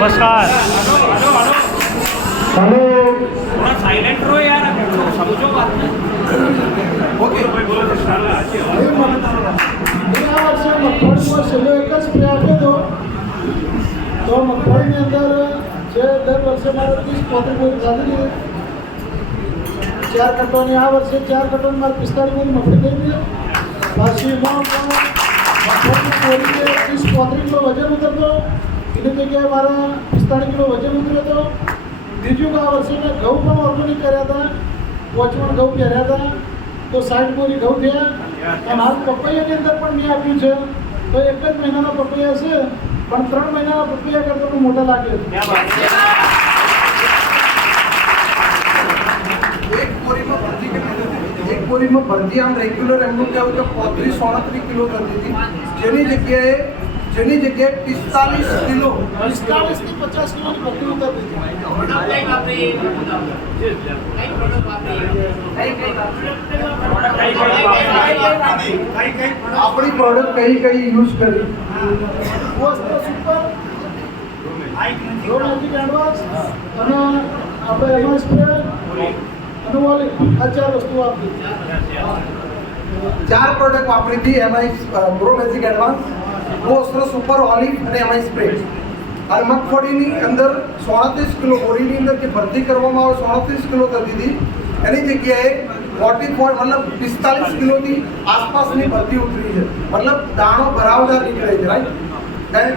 नमस्कार। हेलो, थोड़ा साइलेंट रहो यार, समझो बात में। ओके भाई बोलो तो स्टार्ट મગફળીમાં છેલ્લો એક જ સ્પ્રે આપી દો તો મગફળીની અંદર જે દર વર્ષે મારે 30-35 બોરી ખાધેલી 4 કટોની આ વર્ષે 4 કટોની મારે 45 બોરી મગફળી થઈ ગઈ પાછી એમાં પણ મગફળીની બોરીએ 30-35 કિલો વજન ઉતરતો એની જગ્યાએ મારા 45 કિલો વજન ઉતર્યો હતો. બીજું કે આ વર્ષે મેં ઘઉં પણ ઓર્ગેનિક કર્યા હતા, પોચવણ ઘઉં પહેર્યા હતા તો 60 બોરી ઘઉં થયા. અને હાલ પપૈયાની અંદર પણ મેં આપ્યું છે તો એક જ મહિનાના પપૈયા છે પણ 3 મહિનાના પપૈયા કરતાં પણ મોટા લાગે છે. એક બોરીમાં ભરતી આમ રેગ્યુલર એમનું કહેવું કે 35-37 કિલો કરતી હતી, જેની જગ્યાએ 45 કિલો 45 થી 50 કિલોની ભરતી ઉતરતી હતી. આપણી પ્રોડક્ટ કઈ યુઝ કરી? વસ્ત્ર સુપર રો મેજિક એડવાન્સ અને આપણે એમાં સ્પ્રે અને વોલિંગ આ 4 વસ્તુ આપી. 4 પ્રોડક્ટ વાપરી હતી. એમઆઈ પ્રો મેજિક એડવાન્સ, ગોસ્ટ્રો સુપર ઓલિવ અને એમઆઈ સ્પ્રે. અને મગફળીની અંદર 37 કિલો બોરીની અંદર જે ભરતી કરવામાં આવે 37 કિલો થતી હતી એની જગ્યાએ 44 મતલબ 45 કિલોથી આસપાસની ભરતી ઉતરી છે. મતલબ દાણો બરાબર નીકળે છે, રાઈટ?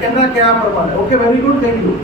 એમના કહેવા પ્રમાણે. Okay, very good, thank you.